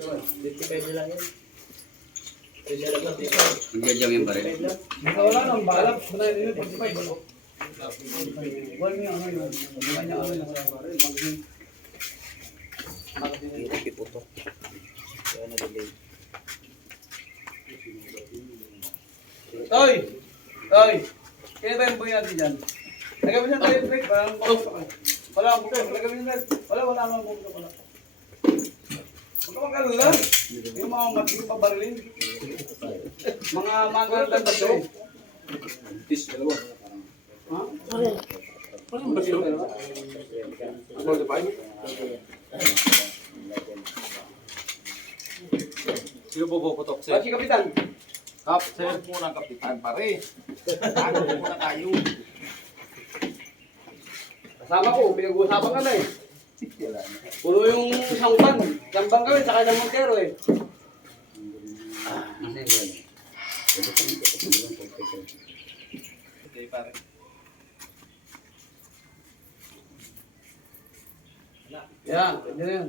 55 na lang yan. Magjadyang yung baril. Wala nang balap. Wala yun, 45. Wala niya ano yun. Wala niya ano yung baril. Iputok. Kaya na-delay. Toy! Toy! Kaya ba yung buhay natin dyan? Lagay mo siya tayo break. Wala akong buhay. Lagay mo siya tayo. Wala akong buhay. Wala. Huwag ka magkalala. Yung mga matiging pabarilin. Mga magandang baso. Tis, dalawa. Ha? Ano ba siya? Ako, di ba? Sino puputok, sir? Si Kapitan. Kap, sir, muna kapitan, pare. Ano muna tayo? Kasama ko, pinag-uusapan ka na eh. Puro yung sangban. Sambang kami, saka ng Montero eh. Okay, pare. Yan, pwede na yan.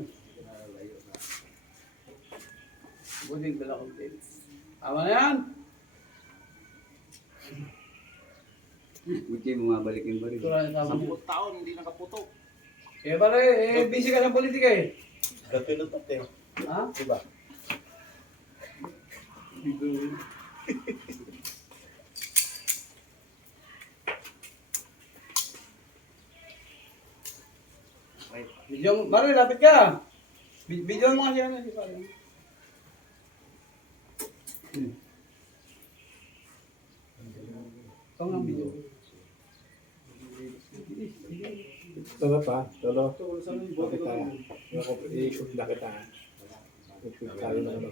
Buding dala kong tape. Tama na yan. Buti bumabalik yung baril. Ito lang tama niya. 10 taon, hindi nakaputok. Eh, pare, busy ka sa politika eh. Pinutok eh. Ha? Diba? Video mo, pare, lapit ka. Video mo kasi yan. Pare. Ito nga video. Tolo pa, tolo. Bakit tayo? I-shoot na kita. I-shoot tayo na ano.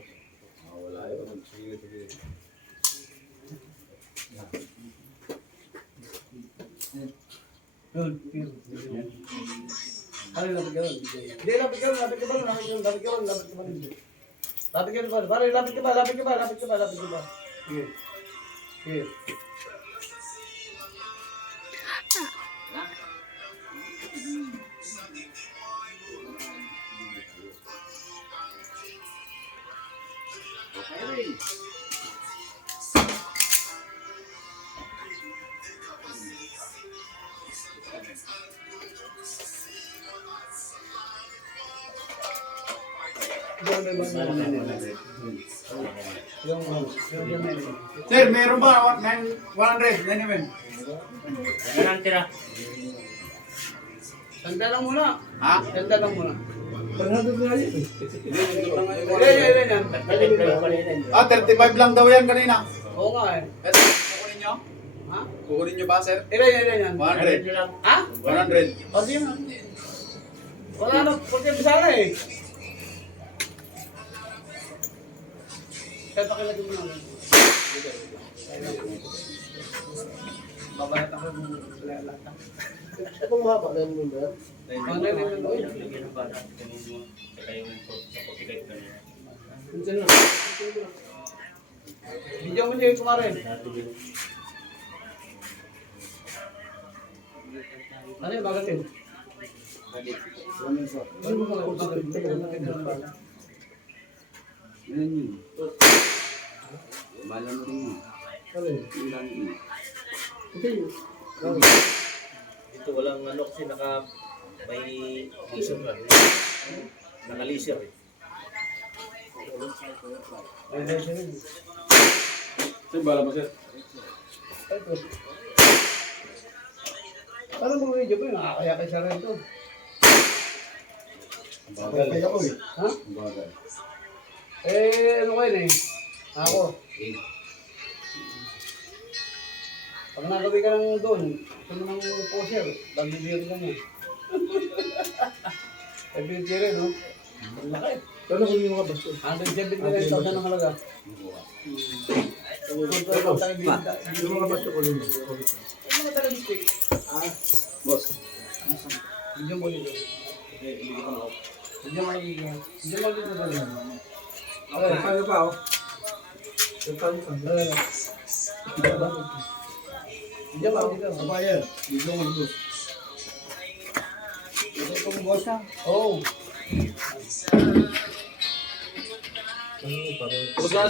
Wala yun. Sige, sige. Yun, yun. Pare, lapit ka. Hindi, lapit ka. Lapit ka ba? Lapit ka ba? Lapit ka ba? Lapit ka ba? Lapit ka ba? Pare, lapit ka ba? Lapit ka ba? Lapit ka ba? Lapit ka ba? Sige. Sige. Sir, meron ba 100? Naniman? Ano ang tira? Tanda lang muna. Ha? Tanda lang muna. Ah, 35 lang daw yan kanina. Oo nga eh. Ito, kukunin nyo? Ha? Kukunin nyo ba, sir? Ilan yan. 100. lang. Ha? 100. O sige nga. Wala na, porque sana eh. Kaya pakilagay mo namin. Babayat ako ng lalata. Anong mahaba na yun ba? Ano na yun? Lagyan ng bata. Saka yung sa 45 na yun. Minsan lang. Video mo siya yung kumarin. Ano yung bagatin? Ano mo mga bagatin? Yan yun. Malam rin yun. Ilan yun. Dito walang ano kasi may laser na. Naka-laser eh. Sir, bala mo, sir. Ano mo video ko yun? Nakakaya kay sa rin to. Bagal. Kaya ko eh. Ha? Bagal. Eh, ano kayo eh? Ako. Pag nagabi ka lang doon, ito namang poser, bagbibiro ka niya. Eh, binibiro no? Ang laki. Ano kung yung mga basto? 170 na lang ng halaga. Yung mga basto ko rin. Ano mga taga-district? Boss. Hindi mo dito. Hindi mo dito. Hindi mo dito. Kaya pa oh. Sentado ka. Hindi mo dito. Kabayan. Dito mo dito. Ito itong boss ha? Oo. Ano, parang Tapos ka na